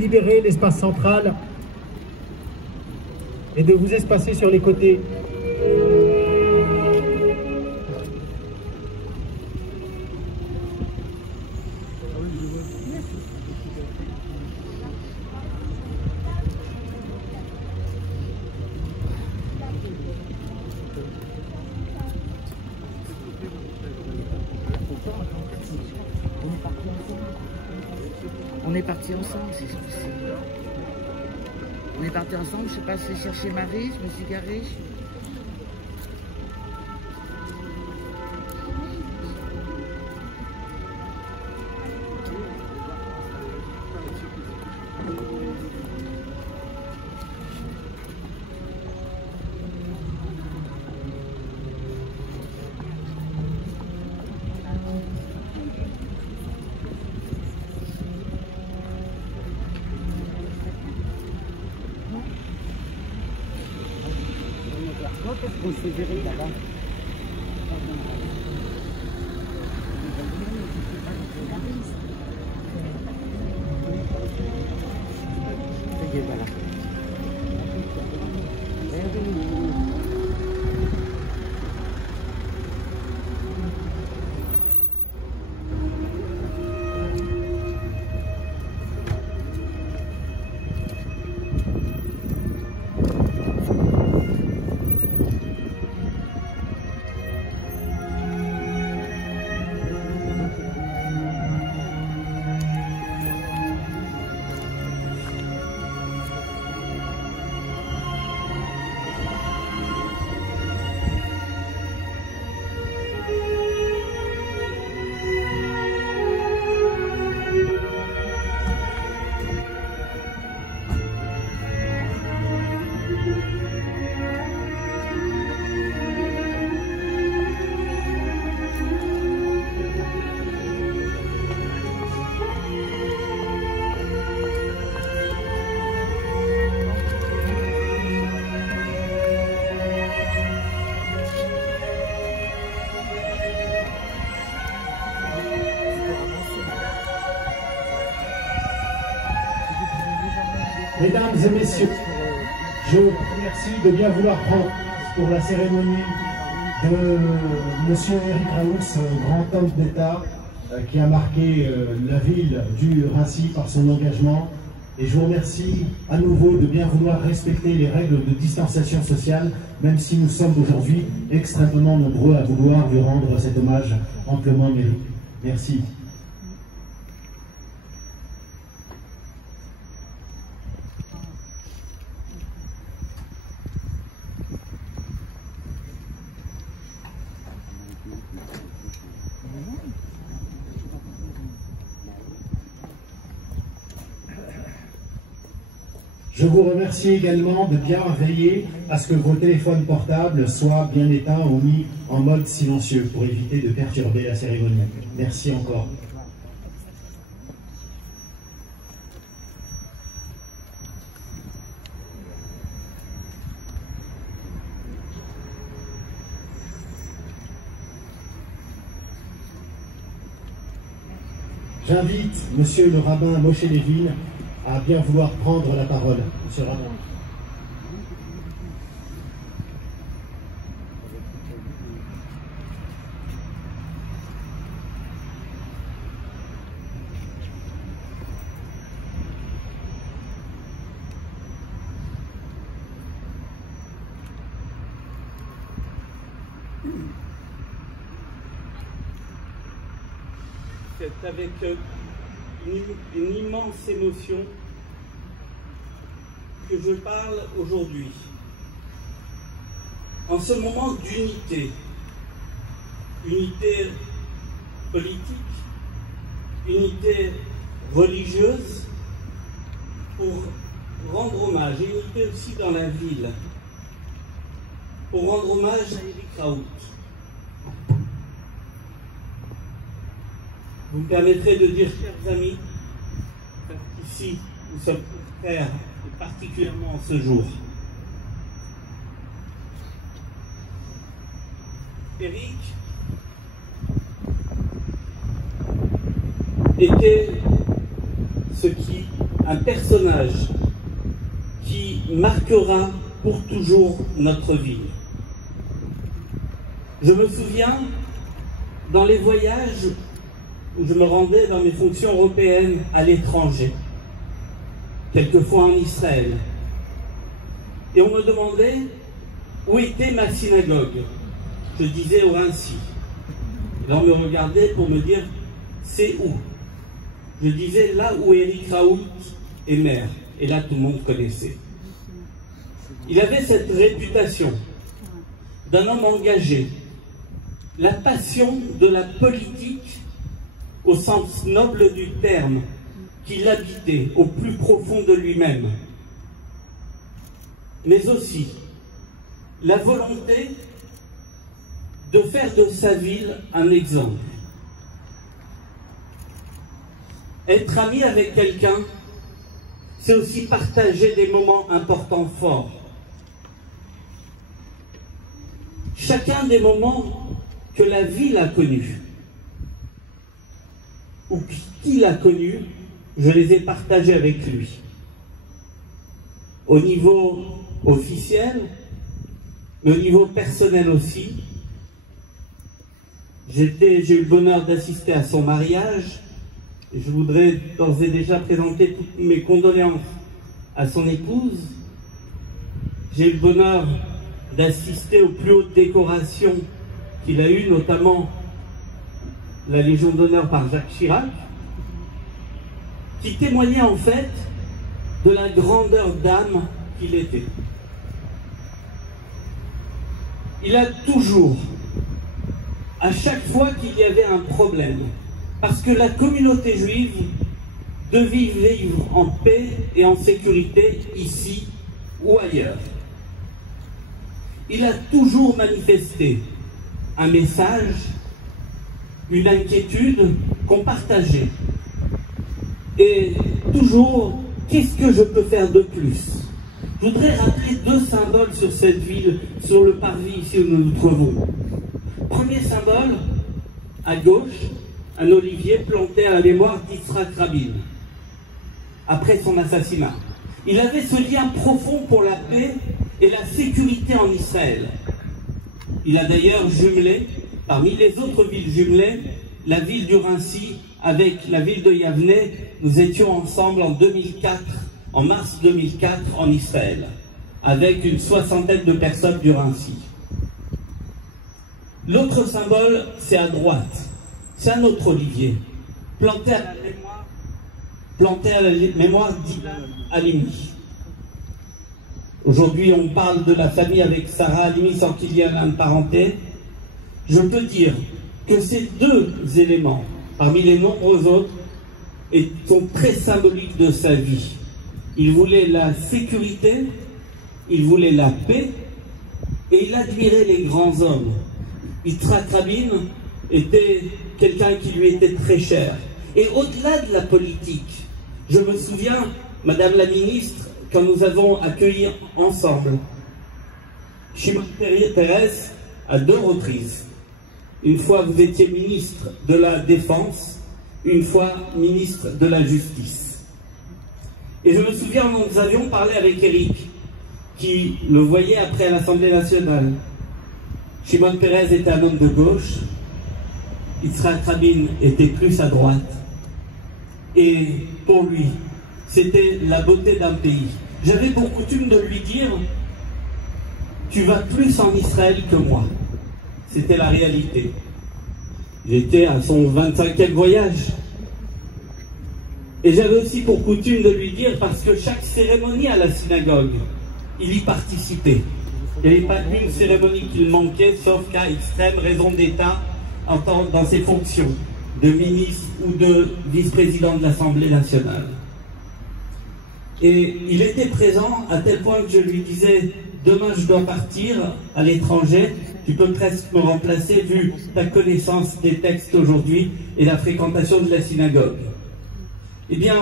libérer l'espace central et de vous espacer sur les côtés. On est partis ensemble, c'est possible. On est partis ensemble, je suis passée chercher Marie, je me suis garée. Qu'est-ce qu'on se verrait là-bas? Voilà. Mesdames et messieurs, je vous remercie de bien vouloir prendre pour la cérémonie de Monsieur Éric Raoult, grand homme d'État qui a marqué la ville du Raincy par son engagement. Et je vous remercie à nouveau de bien vouloir respecter les règles de distanciation sociale, même si nous sommes aujourd'hui extrêmement nombreux à vouloir lui rendre cet hommage amplement mérité. Merci. Je vous remercie également de bien veiller à ce que vos téléphones portables soient bien éteints ou mis en mode silencieux pour éviter de perturber la cérémonie. Merci encore. J'invite Monsieur le rabbin Moshe Levin à bien vouloir prendre la parole. Monsieur le rabbin. C'est avec une immense émotion que je parle aujourd'hui. En ce moment d'unité, unité politique, unité religieuse, pour rendre hommage, et unité aussi dans la ville, pour rendre hommage à Éric Raoult. Vous me permettrez de dire, chers amis, ici, nous sommes frères, et particulièrement en ce jour. Éric était ce qui un personnage qui marquera pour toujours notre vie. Je me souviens, dans les voyages où je me rendais dans mes fonctions européennes à l'étranger, quelquefois en Israël, et on me demandait où était ma synagogue. Je disais au Rincy. Et on me regardait pour me dire c'est où. Je disais là où Éric Raoult est maire. Et là tout le monde connaissait. Il avait cette réputation d'un homme engagé, la passion de la politique au sens noble du terme, qui l'habitait au plus profond de lui-même, mais aussi la volonté de faire de sa ville un exemple. Être ami avec quelqu'un, c'est aussi partager des moments importants, forts. Chacun des moments que la ville a connus, ou qu'il a connus, je les ai partagés avec lui. Au niveau officiel, mais au niveau personnel aussi. J'ai eu le bonheur d'assister à son mariage. Et je voudrais d'ores et déjà présenter toutes mes condoléances à son épouse. J'ai eu le bonheur d'assister aux plus hautes décorations qu'il a eues, notamment la Légion d'honneur par Jacques Chirac, qui témoignait en fait de la grandeur d'âme qu'il était. Il a toujours, à chaque fois qu'il y avait un problème, parce que la communauté juive devait vivre en paix et en sécurité ici ou ailleurs. Il a toujours manifesté un message, une inquiétude qu'on partageait. Et toujours, qu'est-ce que je peux faire de plus? Je voudrais rappeler deux symboles sur cette ville, sur le parvis ici où nous nous trouvons. Premier symbole, à gauche, un olivier planté à la mémoire d'Yitzhak Rabin, après son assassinat. Il avait ce lien profond pour la paix et la sécurité en Israël. Il a d'ailleurs jumelé, parmi les autres villes jumelées, la ville du Rincy avec la ville de Yavne. Nous étions ensemble en 2004, en mars 2004, en Israël, avec une soixantaine de personnes du Rincy. L'autre symbole, c'est à droite. C'est un autre olivier, planté à la mémoire d'Ilan Halimi. Aujourd'hui, on parle de la famille avec Sarah Halimi sans qu'il y ait une parenté. Je peux dire que ces deux éléments, parmi les nombreux autres, sont très symboliques de sa vie. Il voulait la sécurité, il voulait la paix, et il admirait les grands hommes. Yitzhak Rabin était quelqu'un qui lui était très cher. Et au-delà de la politique, je me souviens, Madame la Ministre, quand nous avons accueilli ensemble Shimon Peres à deux reprises. Une fois vous étiez ministre de la Défense, une fois ministre de la Justice. Et je me souviens, nous avions parlé avec Éric, qui le voyait après à l'Assemblée nationale. Shimon Peres était un homme de gauche, Yitzhak Rabin était plus à droite. Et pour lui, c'était la beauté d'un pays. J'avais pour coutume de lui dire « Tu vas plus en Israël que moi ». C'était la réalité. J'étais à son 25e voyage. Et j'avais aussi pour coutume de lui dire, parce que chaque cérémonie à la synagogue, il y participait. Il n'y avait pas une cérémonie qu'il manquait, sauf cas extrême, raison d'État, dans ses fonctions de ministre ou de vice-président de l'Assemblée nationale. Et il était présent à tel point que je lui disais « Demain, je dois partir à l'étranger, tu peux presque me remplacer vu ta connaissance des textes aujourd'hui et la fréquentation de la synagogue. » Eh bien,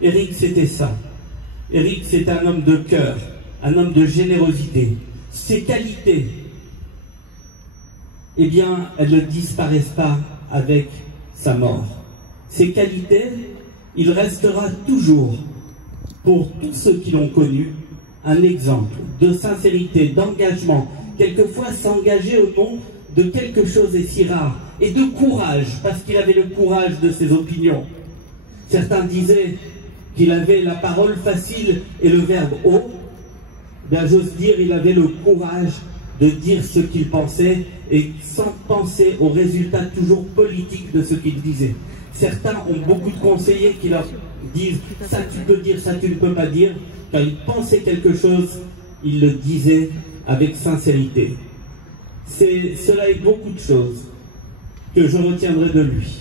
Éric, c'était ça. Éric, c'est un homme de cœur, un homme de générosité. Ses qualités, eh bien, elles ne disparaissent pas avec sa mort. Ses qualités, il restera toujours pour tous ceux qui l'ont connu, un exemple de sincérité, d'engagement, quelquefois s'engager au nom de quelque chose et si rare, et de courage, parce qu'il avait le courage de ses opinions. Certains disaient qu'il avait la parole facile et le verbe haut. Bien, j'ose dire, il avait le courage de dire ce qu'il pensait et sans penser aux résultats toujours politiques de ce qu'il disait. Certains ont beaucoup de conseillers qui leur disent « ça tu peux dire, ça tu ne peux pas dire ». Quand il pensait quelque chose, il le disait avec sincérité. Cela est beaucoup de choses que je retiendrai de lui.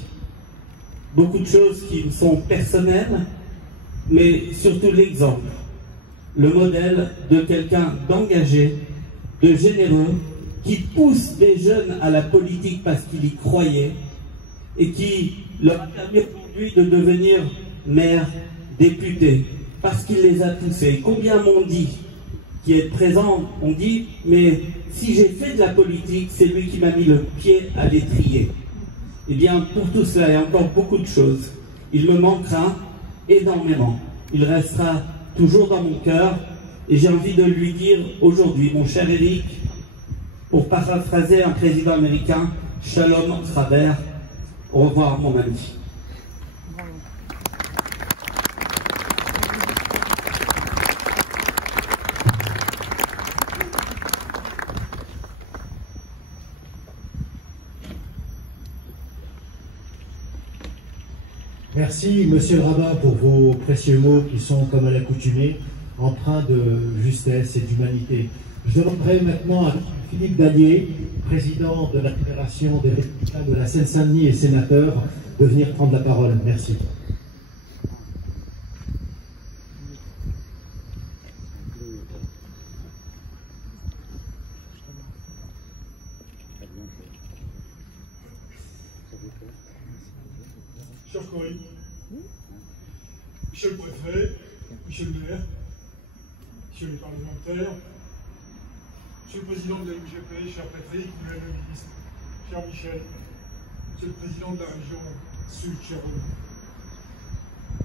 Beaucoup de choses qui sont personnelles, mais surtout l'exemple, le modèle de quelqu'un d'engagé, de généreux, qui pousse des jeunes à la politique parce qu'il y croyait et qui leur a permis aujourd'hui de devenir maire, député, parce qu'il les a poussés. Combien m'ont dit, qui est présent, on dit, mais si j'ai fait de la politique, c'est lui qui m'a mis le pied à l'étrier. Eh bien, pour tout cela, il y a encore beaucoup de choses. Il me manquera énormément. Il restera toujours dans mon cœur. Et j'ai envie de lui dire aujourd'hui, mon cher Éric, pour paraphraser un président américain, Shalom Traver, au revoir mon ami. Merci, monsieur le rabbin, pour vos précieux mots qui sont, comme à l'accoutumée, empreints de justesse et d'humanité. Je demanderai maintenant à Philippe Dallier, président de la Fédération des Républicains de la Seine-Saint-Denis et sénateur, de venir prendre la parole. Merci. Cher Corinne, Monsieur le préfet, Monsieur le maire, Monsieur les parlementaires, Monsieur le président de la UGP, cher Patrick, Madame le ministre, cher Michel, Monsieur le président de la région Sud, cher Roland,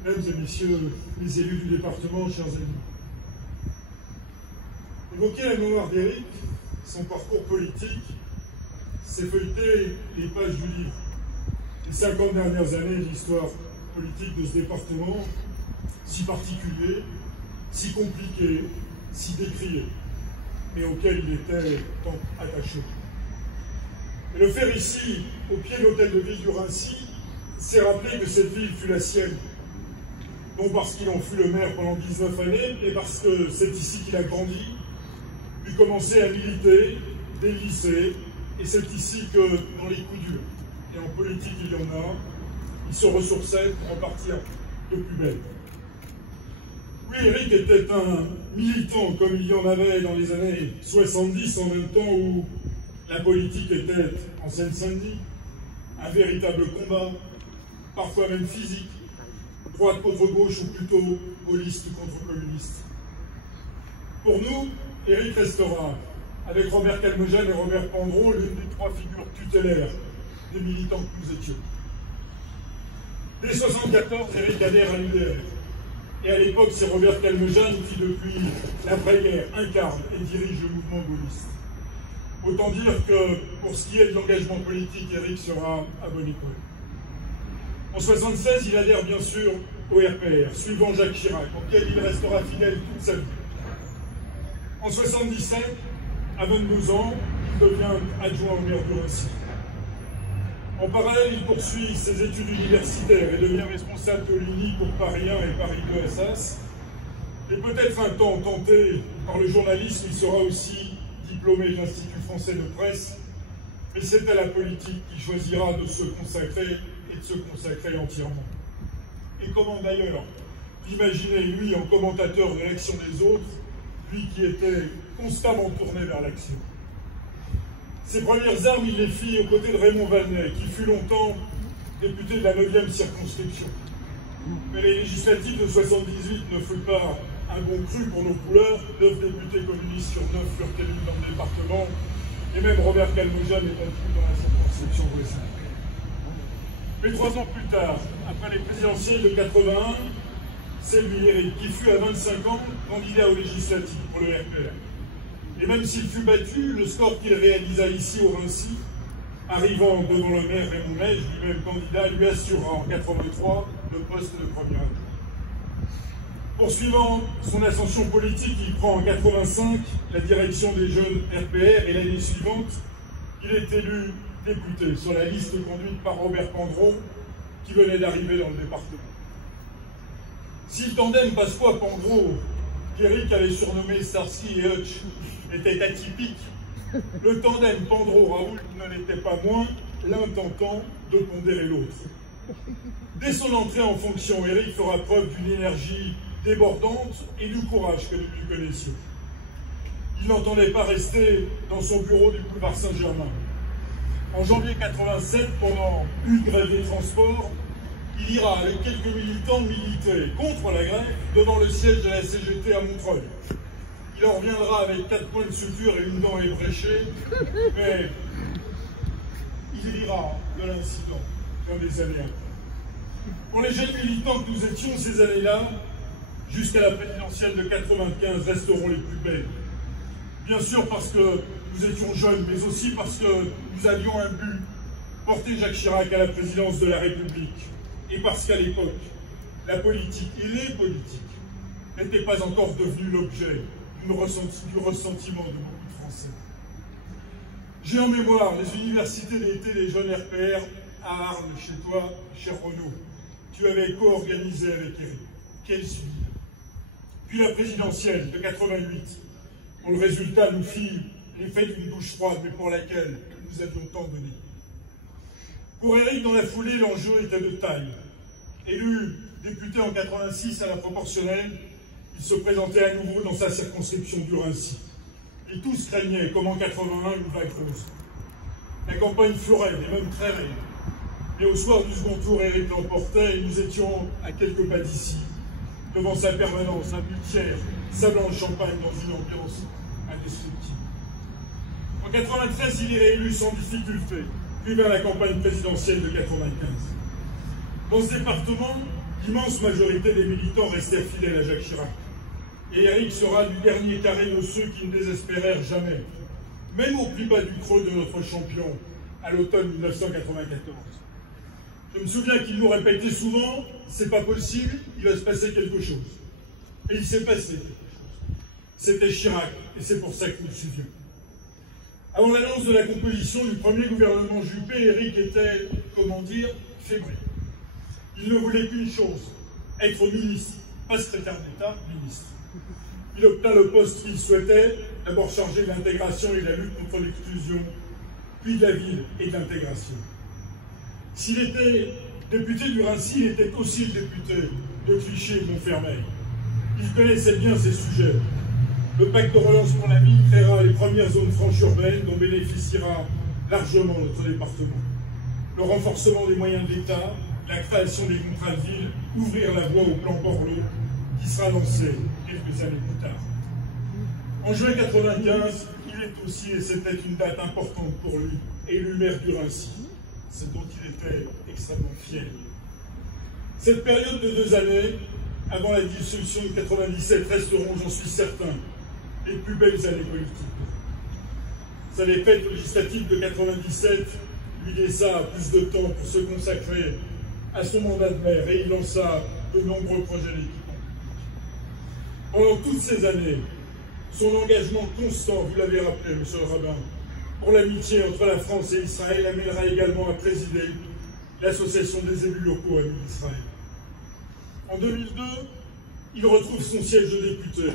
Mesdames et Messieurs les élus du département, chers amis. Évoquer la mémoire d'Éric, son parcours politique, c'est feuilleter les pages du livre. Les 50 dernières années de l'histoire politique de ce département, si particulier, si compliqué, si décrié, mais auquel il était tant attaché. Et le faire ici, au pied de l'hôtel de ville du Raincy, c'est rappeler que cette ville fut la sienne. Non parce qu'il en fut le maire pendant 19 années, mais parce que c'est ici qu'il a grandi, puis commencé à militer dès le lycée, et c'est ici que, dans les coups durs, et en politique il y en a, il se ressourçait pour repartir de plus belle. Oui, Éric était un militant comme il y en avait dans les années 70, en même temps où la politique était en Seine-Saint-Denis, un véritable combat, parfois même physique, droite contre gauche ou plutôt gaulliste contre communiste. Pour nous, Éric restera, avec Robert Calmejane et Robert Pendron, l'une des trois figures tutélaires des militants que nous étions. Dès 1974, Éric adhère à l'UDR. Et à l'époque, c'est Robert Calmejane qui, depuis l'après-guerre, incarne et dirige le mouvement gaulliste. Autant dire que, pour ce qui est de l'engagement politique, Éric sera à bonne école. En 1976, il adhère bien sûr au RPR, suivant Jacques Chirac, auquel il restera fidèle toute sa vie. En 1977, à 22 ans, il devient adjoint au maire du Raincy. En parallèle, il poursuit ses études universitaires et devient responsable de l'UNI pour Paris 1 et Paris 2 Assas. Et peut-être un temps tenté par le journalisme, il sera aussi diplômé de l'Institut français de presse. Mais c'est à la politique qu'il choisira de se consacrer et de se consacrer entièrement. Et comment d'ailleurs l'imaginer, lui, en commentateur de l'action des autres, lui qui était constamment tourné vers l'action. Ses premières armes, il les fit aux côtés de Raymond Vanet, qui fut longtemps député de la 9e circonscription. Mais les législatives de 1978 ne furent pas un bon cru pour nos couleurs. 9 députés communistes sur 9 furent élus dans le département, et même Robert Calmejane est inclus dans la circonscription voisine. Mais 3 ans plus tard, après les présidentielles de 81, c'est lui, Éric, qui fut à 25 ans candidat aux législatives pour le RPR. Et même s'il fut battu, le score qu'il réalisa ici au Rincy, arrivant devant le maire Raymond Neige, lui-même candidat, lui assura en 83 le poste de premier adjoint. Poursuivant son ascension politique, il prend en 85 la direction des jeunes RPR et l'année suivante, il est élu député sur la liste conduite par Robert Pandreau, qui venait d'arriver dans le département. Si le tandem Pasqua-Pandreau, qu'Éric avait surnommé Starsky et Hutch, était atypique, le tandem Pandreau-Raoult ne l'était pas moins, l'un tentant de pondérer l'autre. Dès son entrée en fonction, Éric fera preuve d'une énergie débordante et du courage que nous lui connaissions. Il n'entendait pas rester dans son bureau du boulevard Saint-Germain. En janvier 87, pendant une grève des transports, il ira avec quelques militants militer contre la grève devant le siège de la CGT à Montreuil. Il en reviendra avec 4 points de suture et une dent ébréchée, mais il rira de l'incident dans les années après. Pour les jeunes militants que nous étions ces années-là, jusqu'à la présidentielle de 95, resteront les plus belles. Bien sûr parce que nous étions jeunes, mais aussi parce que nous avions un but, porter Jacques Chirac à la présidence de la République. Et parce qu'à l'époque, la politique et les politiques n'étaient pas encore devenus l'objet du ressentiment de beaucoup de Français. J'ai en mémoire les universités d'été des jeunes RPR à Arles, chez toi, cher Renaud. Tu avais co-organisé avec Éric. Quel suivi! Puis la présidentielle de 88, dont le résultat nous fit l'effet d'une douche froide, mais pour laquelle nous avions tant donné. Pour Éric, dans la foulée, l'enjeu était de taille. Élu député en 86 à la proportionnelle, il se présentait à nouveau dans sa circonscription du Rincy. Et tous craignaient, comme en 81, une vague rose. La campagne fleurait, et même très raide. Et au soir du second tour, Éric l'emportait et nous étions à quelques pas d'ici, devant sa permanence, un bultière, sablant le champagne dans une ambiance indestructible. En 93, il est réélu sans difficulté, puis vers la campagne présidentielle de 95. Dans ce département, l'immense majorité des militants restèrent fidèles à Jacques Chirac. Et Éric sera du dernier carré de ceux qui ne désespérèrent jamais, même au plus bas du creux de notre champion, à l'automne 1994. Je me souviens qu'il nous répétait souvent, c'est pas possible, il va se passer quelque chose. Et il s'est passé quelque chose. C'était Chirac, et c'est pour ça que nous le suivions. Avant l'annonce de la composition du premier gouvernement Juppé, Éric était, comment dire, fébrile. Il ne voulait qu'une chose, être ministre, pas secrétaire d'État, ministre. Il obtint le poste qu'il souhaitait, d'abord chargé de l'intégration et de la lutte contre l'exclusion, puis de la ville et de l'intégration. S'il était député du Rincy, il était aussi le député de Clichy et de Montfermeil. Il connaissait bien ces sujets. Le pacte de relance pour la ville créera les premières zones franches urbaines dont bénéficiera largement notre département. Le renforcement des moyens de l'État, la création des contrats de ville, ouvrir la voie au plan Borloo, qui sera lancé quelques années plus tard. En juin 95, il est aussi, et c'était une date importante pour lui, élu maire du Rincy, ce dont il était extrêmement fier. Cette période de 2 années, avant la dissolution de 97, resteront, j'en suis certain, les plus belles années politiques. Sa défaite législative de 97 lui laissa plus de temps pour se consacrer à son mandat de maire et il lança de nombreux projets d'équipement. Pendant toutes ces années, son engagement constant, vous l'avez rappelé, monsieur le rabbin, pour l'amitié entre la France et Israël l'amènera également à présider l'association des élus locaux amis d'Israël. En 2002, il retrouve son siège de député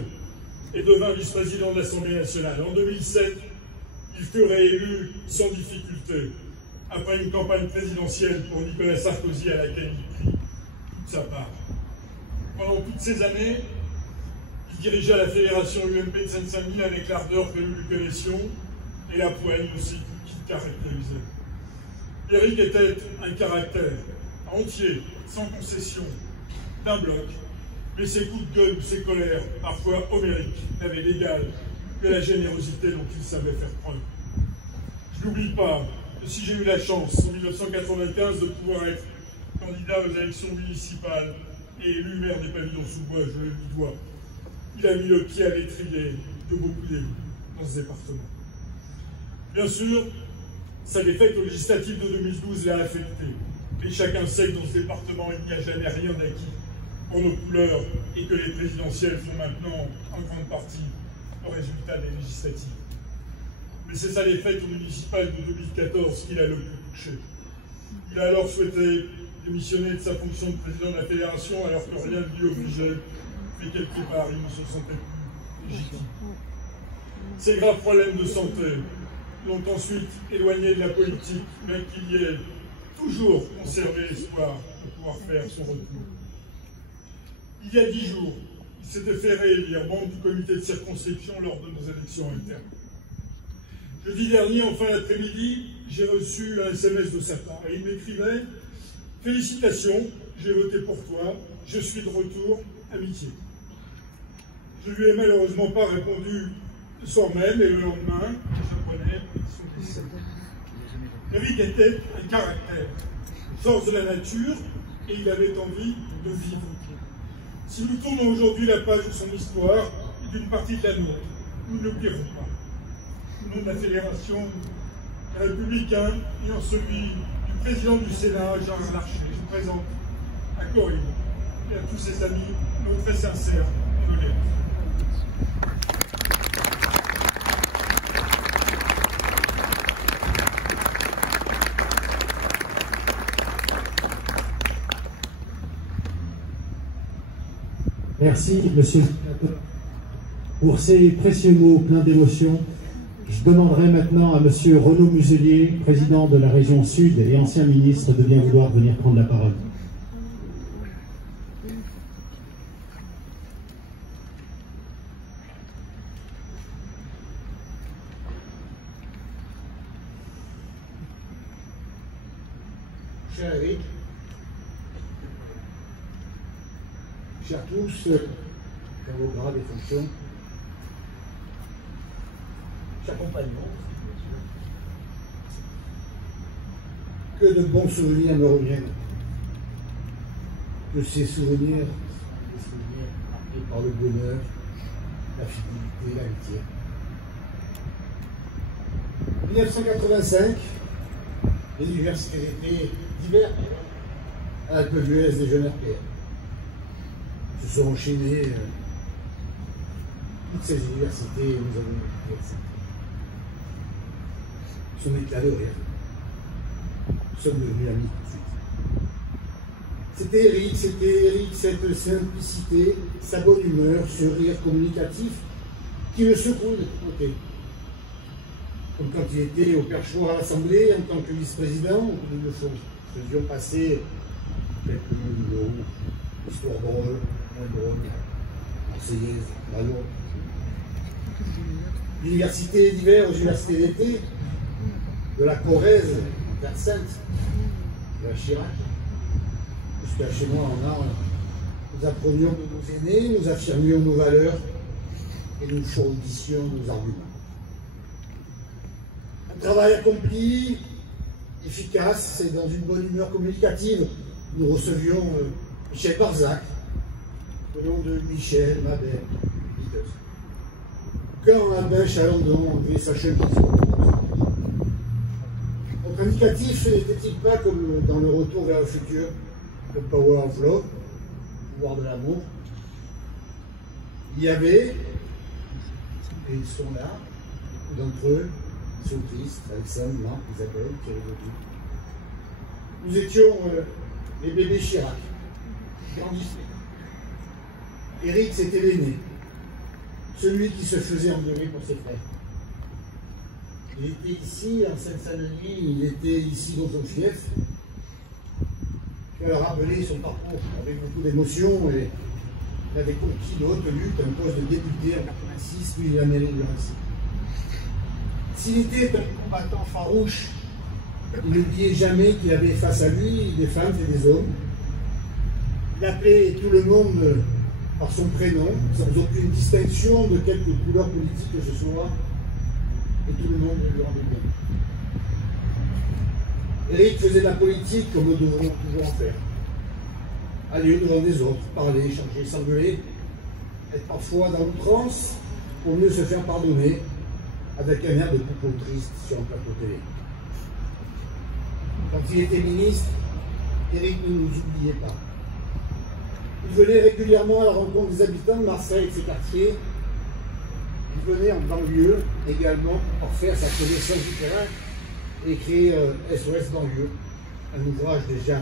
et devint vice-président de l'Assemblée nationale. En 2007, il fut réélu sans difficulté, après une campagne présidentielle pour Nicolas Sarkozy à laquelle il prit toute sa part. Pendant toutes ces années, il dirigea la fédération UMP de Seine-Saint-Denis avec l'ardeur que nous lui connaissions et la poigne aussi qui le caractérisait. Éric était un caractère entier, sans concession, d'un bloc, mais ses coups de gueule, ses colères, parfois homériques, n'avaient d'égal que la générosité dont il savait faire preuve. Je n'oublie pas que si j'ai eu la chance, en 1995, de pouvoir être candidat aux élections municipales et élu maire des Pavillons-sous-Bois, je le lui dois, il a mis le pied à l'étrier de beaucoup d'élus dans ce département. Bien sûr, sa défaite aux législatives de 2012 l'a affecté. Et chacun sait que dans ce département, il n'y a jamais rien d'acquis en nos couleurs et que les présidentielles sont maintenant, en grande partie, le résultat des législatives. Mais c'est sa défaite aux municipales de 2014 qui l'a le plus touché. Il a alors souhaité démissionner de sa fonction de président de la fédération alors que rien ne lui obligeait, mais quelque part, il ne se sentait plus légitime. Ces graves problèmes de santé l'ont ensuite éloigné de la politique, mais qu'il y ait toujours conservé l'espoir de pouvoir faire son retour. Il y a 10 jours, il s'était fait réélire membre du comité de circonscription lors de nos élections internes. Jeudi dernier, en fin d'après-midi, j'ai reçu un SMS de sa part et il m'écrivait « Félicitations, j'ai voté pour toi, je suis de retour, amitié ». Je lui ai malheureusement pas répondu le soir même et le lendemain, j'apprenais son décès. Eric était un caractère, force de la nature, et il avait envie de vivre. Si nous tournons aujourd'hui la page de son histoire et d'une partie de la nôtre, nous ne l'oublierons pas. Au nom de la Fédération républicaine et en celui du président du Sénat, Gérard Larcher, je vous présente à Corinne et à tous ses amis nos très sincères condoléances. Merci, monsieur le sénateur, pour ces précieux mots pleins d'émotion. Je demanderai maintenant à monsieur Renaud Muselier, président de la région Sud et ancien ministre, de bien vouloir venir prendre la parole. Cher Eric, chers tous, dans vos grades et fonctions, chers compagnons, que de bons souvenirs me reviennent. Que ces souvenirs, marqués par le bonheur, la fidélité, l'amitié. 1985, les universités d'été d'hiver à l'Alpe d'Huez des jeunes RPR. Se sont enchaînées toutes ces universités et nous avons exercé. Son éclat de rire. Nous sommes devenus amis tout de suite. C'était Eric, cette simplicité, sa bonne humeur, ce rire communicatif qui le secouait de tous côtés. Comme quand il était au perchoir à l'Assemblée en tant que vice-président, nous le faisions passer quelques mots, histoire drôle, moins drôle, marseillaise, ballon. L'université d'hiver aux universités d'été, de la Corrèze, en Terre Sainte, de la Chirac, jusqu'à chez moi en Arles, nous apprenions de nos aînés, nous affirmions nos valeurs et nous choisissions nos arguments. Un travail accompli, efficace et dans une bonne humeur communicative. Nous recevions Michel Barzac, au nom de Michel, Mabel, Beatles. Quand Albin Chalandon, André Sachet, notre indicatif n'était-il pas comme dans le retour vers le futur, le Power of Love, le pouvoir de l'amour? Il y avait, et ils sont là, d'entre eux, Socrates, Alexandre, Marc, Isabelle, Thierry Baudu. Nous étions les bébés Chirac, grandissaient. Eric, c'était l'aîné, celui qui se faisait engueuler pour ses frères. Il était ici, en Seine-Saint-Denis, il était ici dans son fief. Je vais leur rappeler son parcours avec beaucoup d'émotion et il avait conquis de haute lutte un poste de député en 86, puis il a mêlé le récit. S'il était un combattant farouche, il n'oubliait jamais qu'il avait face à lui des femmes et des hommes. Il appelait tout le monde par son prénom, sans aucune distinction de quelque couleur politique que ce soit, et tout le monde lui rendait bien. Eric faisait de la politique comme nous devrons toujours en faire. aller devant des autres, parler, changer, s'engueuler, être parfois dans l'outrance pour mieux se faire pardonner avec un air de propos triste sur un plateau télé. Quand il était ministre, Éric ne nous oubliait pas. Il venait régulièrement à la rencontre des habitants de Marseille et de ses quartiers. Il venait en banlieue également pour faire sa connaissance du terrain et créer SOS Banlieue, un ouvrage déjà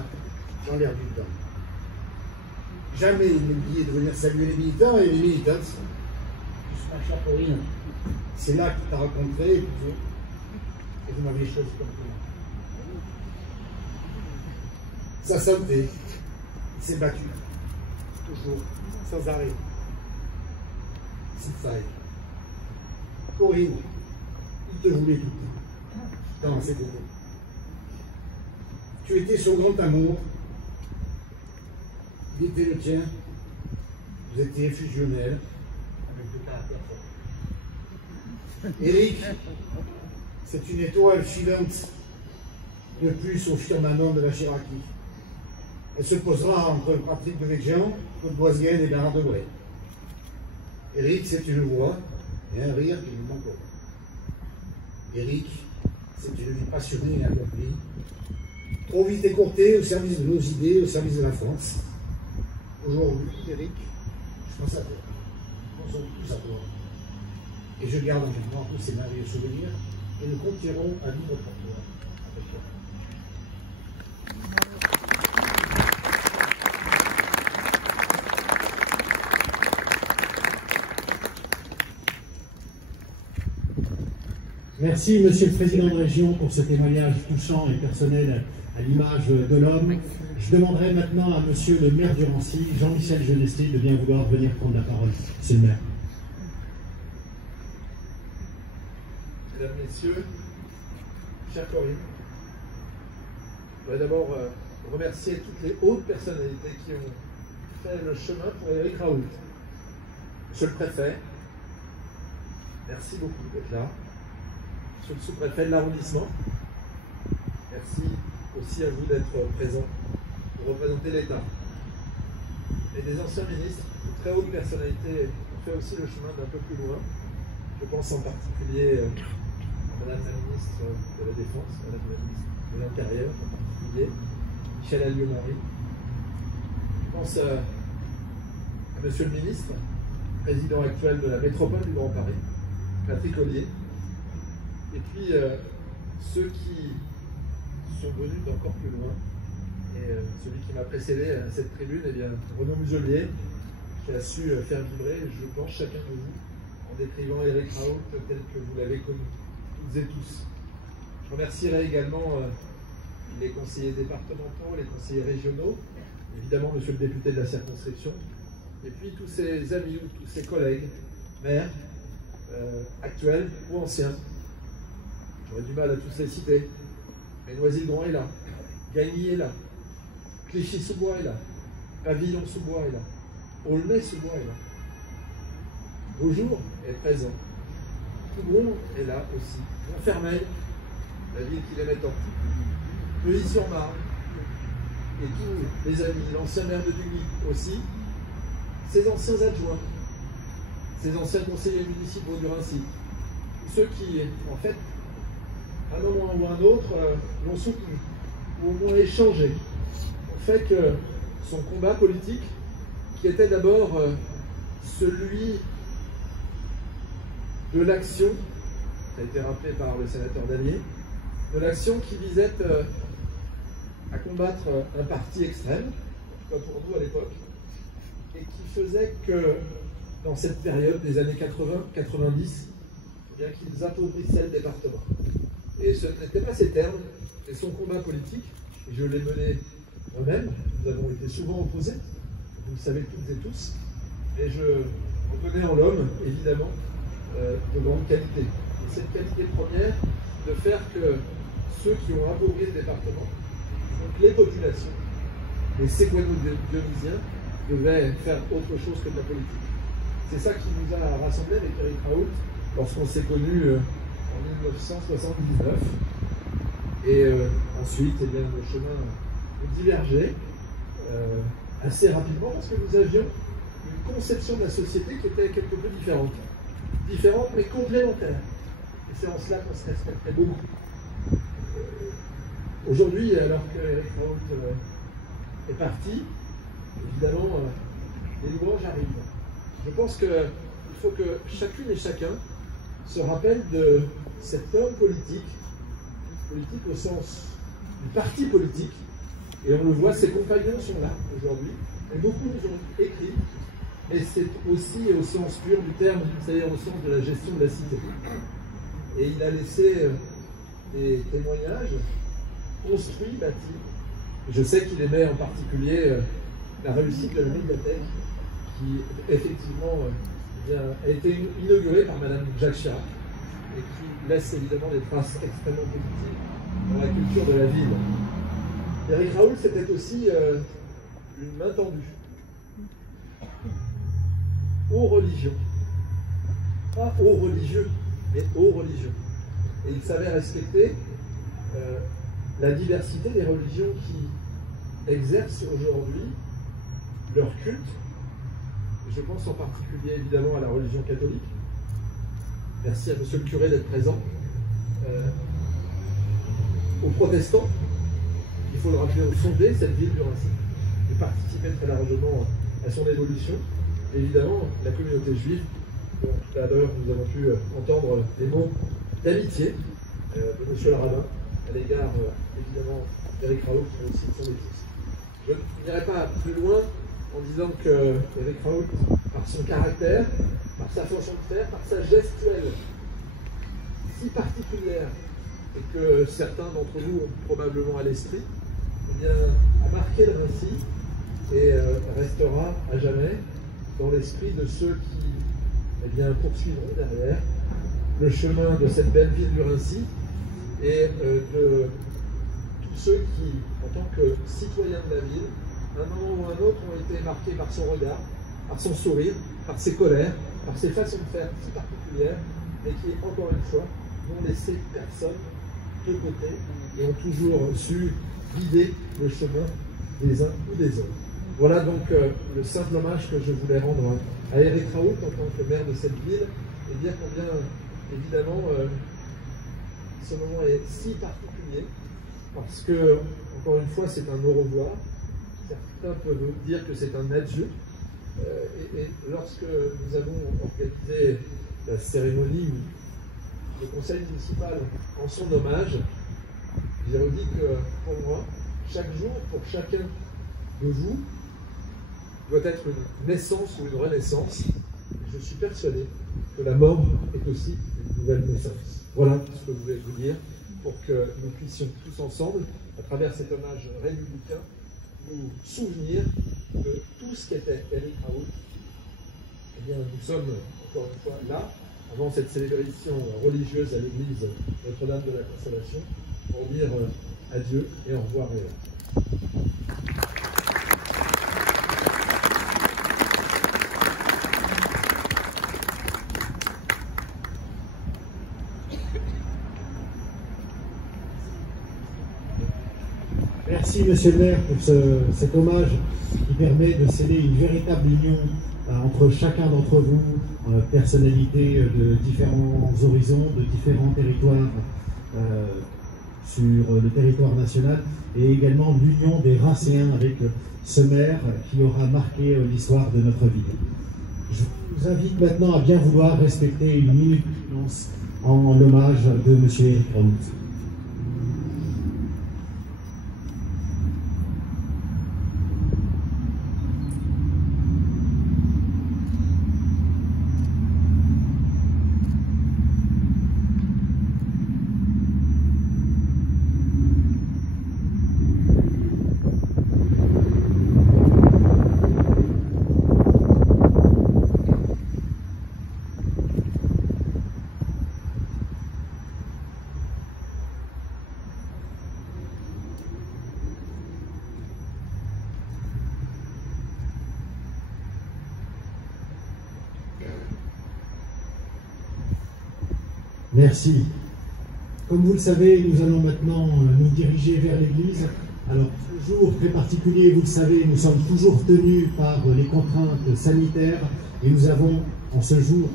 dans l'air du temps. Jamais il n'oubliait de venir saluer les militants et les militantes. Ma chère Corinne, c'est là qu'il t'a rencontré et vous m'avez choisi comme toi. Sa santé, il s'est battu, toujours, sans arrêt. S'il faille. Corinne, il te voulait tout le temps, dans ses côtés. Tu étais son grand amour, il était le tien, vous étiez fusionnels, avec deux caractères forts. Éric, c'est une étoile filante de plus au firmament de la Chiraquie. Elle se posera entre Patrick Devedjian, Claude Boisienne et Bernard Debré. Éric, c'est une voix et un rire qui nous manqueront. Éric, c'est une vie passionnée et accomplie, trop vite écourtée au service de nos idées, au service de la France. Aujourd'hui, Éric, je pense à toi. Nous sommes tous à toi. Et je garde en mémoire tous ces merveilleux souvenirs et nous continuerons à vivre pour toi. Avec toi. Merci, Monsieur le Président de Région, pour ce témoignage touchant et personnel à l'image de l'homme. Je demanderai maintenant à Monsieur le maire du Rancy, Jean-Michel Genestier, de bien vouloir venir prendre la parole. Monsieur le maire. Mesdames, Messieurs, chère Corinne, je voudrais d'abord remercier toutes les hautes personnalités qui ont fait le chemin pour Éric Raoult. Monsieur le préfet, merci beaucoup d'être là. Monsieur le sous-préfet de l'arrondissement, merci aussi à vous d'être présent pour représenter l'État. Et des anciens ministres, de très hautes personnalités, ont fait aussi le chemin d'un peu plus loin. Je pense en particulier à Madame la ministre de la Défense, Madame la ministre de l'Intérieur en particulier, Michel Alliot-Marie. Je pense à Monsieur le ministre, président actuel de la métropole du Grand Paris, Patrick Ollier. Et puis ceux qui sont venus d'encore plus loin, et celui qui m'a précédé à cette tribune, eh bien, Renaud Muselier, qui a su faire vibrer, je pense, chacun de vous, en décrivant Éric Raoult tel que vous l'avez connu, toutes et tous. Je remercierai également les conseillers départementaux, les conseillers régionaux, évidemment monsieur le député de la circonscription, et puis tous ces amis ou tous ces collègues, maires, actuels ou anciens. J'aurais du mal à tous les citer, mais Noisy-le-Grand est là, Gagny est là, Clichy-sous-Bois est là, Pavillon-sous-Bois est là, Aulnay-sous-Bois est là, Beaujour est présent, Coubron est là aussi, Montfermeil, la ville qu'il aimait tant, Neuilly-sur-Marne, et tous les amis, l'ancien maire de Duny aussi, ses anciens adjoints, ses anciens conseillers municipaux du Rancy, ceux qui, en fait, à un moment ou à un autre, l'ont soutenu, ou au moins échangé, ont fait que son combat politique, qui était d'abord celui de l'action, ça a été rappelé par le sénateur Dallier, de l'action qui visait à combattre un parti extrême, en tout cas pour nous à l'époque, et qui faisait que dans cette période des années 80-90, eh bien qu'ils appauvrissaient le département. Et ce n'était pas ses termes, c'est son combat politique, et je l'ai mené moi-même, nous avons été souvent opposés, vous le savez toutes et tous, et je reconnais en l'homme, évidemment, de grande qualité. Et cette qualité première, de faire que ceux qui ont appauvri le département, donc les populations, les séquano-dionysiens, devaient faire autre chose que de la politique. C'est ça qui nous a rassemblés avec Éric Raoult lorsqu'on s'est connus en 1979. Et ensuite, eh bien, le chemin nous divergeait. assez rapidement parce que nous avions une conception de la société qui était quelque peu différente. Différente mais complémentaire. Et c'est en cela qu'on se respecterait beaucoup. Aujourd'hui, alors que Eric Raoult est parti, évidemment, les louanges arrivent. Je pense qu'il faut que chacune et chacun se rappelle de cet homme politique au sens du parti politique, et on le voit, ses compagnons sont là aujourd'hui, et beaucoup nous ont écrit, et c'est aussi au sens pur du terme, c'est-à-dire au sens de la gestion de la cité. Et il a laissé des témoignages construits, bâtis. Je sais qu'il aimait en particulier la réussite de la médiathèque, qui effectivement a été inaugurée par Madame Jacques Chirac, et qui laisse évidemment des traces extrêmement positives dans la culture de la ville. Eric Raoult, c'était aussi une main tendue aux religions. Pas aux religieux, mais aux religions. Et il savait respecter la diversité des religions qui exercent aujourd'hui leur culte. Je pense en particulier évidemment à la religion catholique. Merci à monsieur le curé d'être présent. Aux protestants, il faut le rappeler, ont fondé cette ville du Raincy et participé très largement à son évolution. Et évidemment, la communauté juive, dont tout à l'heure nous avons pu entendre des mots d'amitié de monsieur le rabbin à l'égard évidemment d'Eric Raoult, mais aussi de son épouse. Je n'irai pas plus loin en disant que Eric Raoult, par son caractère, par sa façon de faire, par sa gestuelle si particulière, et que certains d'entre vous ont probablement à l'esprit, eh bien, a marqué le Raincy et restera à jamais dans l'esprit de ceux qui eh bien, poursuivront derrière le chemin de cette belle ville du Raincy et de tous ceux qui, en tant que citoyens de la ville, à un moment ou à un autre, ont été marqués par son regard, par son sourire, par ses colères, par ses façons de faire si particulières, et qui, encore une fois, n'ont laissé personne de côté et ont toujours su guider le chemin des uns ou des autres. Voilà donc le simple hommage que je voulais rendre à Eric Raoult en tant que maire de cette ville, et dire combien, évidemment, ce moment est si particulier, parce que, encore une fois, c'est un au revoir. Certains peuvent dire que c'est un adieu. Et lorsque nous avons organisé la cérémonie, le conseil municipal en son hommage, j'ai redit que pour moi, chaque jour, pour chacun de vous, doit être une naissance ou une renaissance. Je suis persuadé que la mort est aussi une nouvelle naissance. Voilà ce que je voulais vous dire pour que nous puissions tous ensemble, à travers cet hommage républicain, nous souvenir de tout ce qu'était Eric Raoult. Eh bien, nous sommes encore une fois là, avant cette célébration religieuse à l'église Notre-Dame de la Consolation, pour dire adieu et au revoir. Merci Monsieur le maire pour cet hommage qui permet de sceller une véritable union entre chacun d'entre vous, personnalités de différents horizons, de différents territoires sur le territoire national, et également l'union des Rincéens avec ce maire qui aura marqué l'histoire de notre ville. Je vous invite maintenant à bien vouloir respecter une minute de silence en l'hommage de Monsieur Eric Raoult. Merci. Comme vous le savez, nous allons maintenant nous diriger vers l'église Alors, ce jour très particulier, vous le savez, nous sommes toujours tenus par les contraintes sanitaires et nous avons, en ce jour...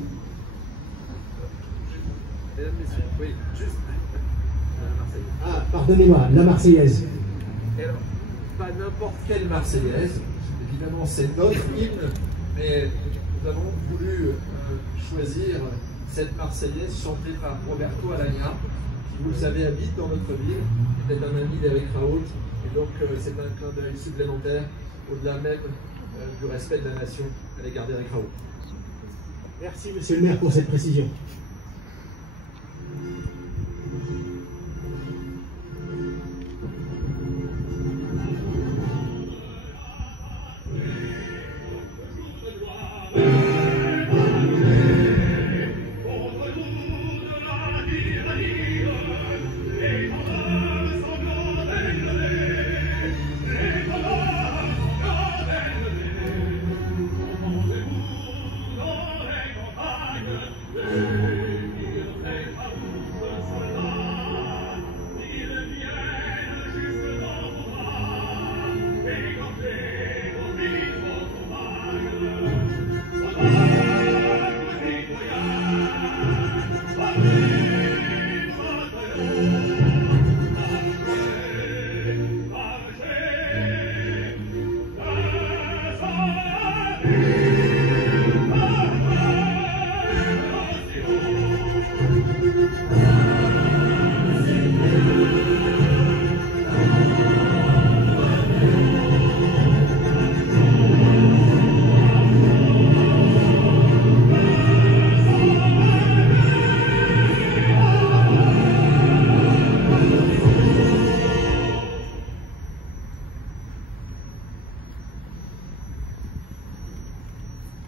Mesdames, Messieurs, oui, juste la Marseillaise. Ah, pardonnez-moi, la Marseillaise. Et alors, pas n'importe quelle Marseillaise, évidemment c'est notre hymne, mais nous avons voulu choisir cette Marseillaise chantée par Roberto Alagna, qui, vous le savez, habite dans notre ville, est un ami d'Éric Raoult, et donc c'est un clin d'œil supplémentaire, au-delà même du respect de la nation à l'égard d'Éric Raoult. Merci, monsieur le maire, pour cette précision.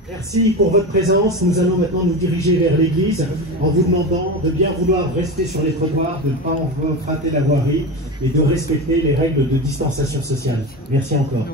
Merci pour votre présence. Nous allons maintenant nous diriger vers l'église en vous demandant de bien vouloir rester sur les trottoirs, de ne pas emprunter la voirie et de respecter les règles de distanciation sociale. Merci encore.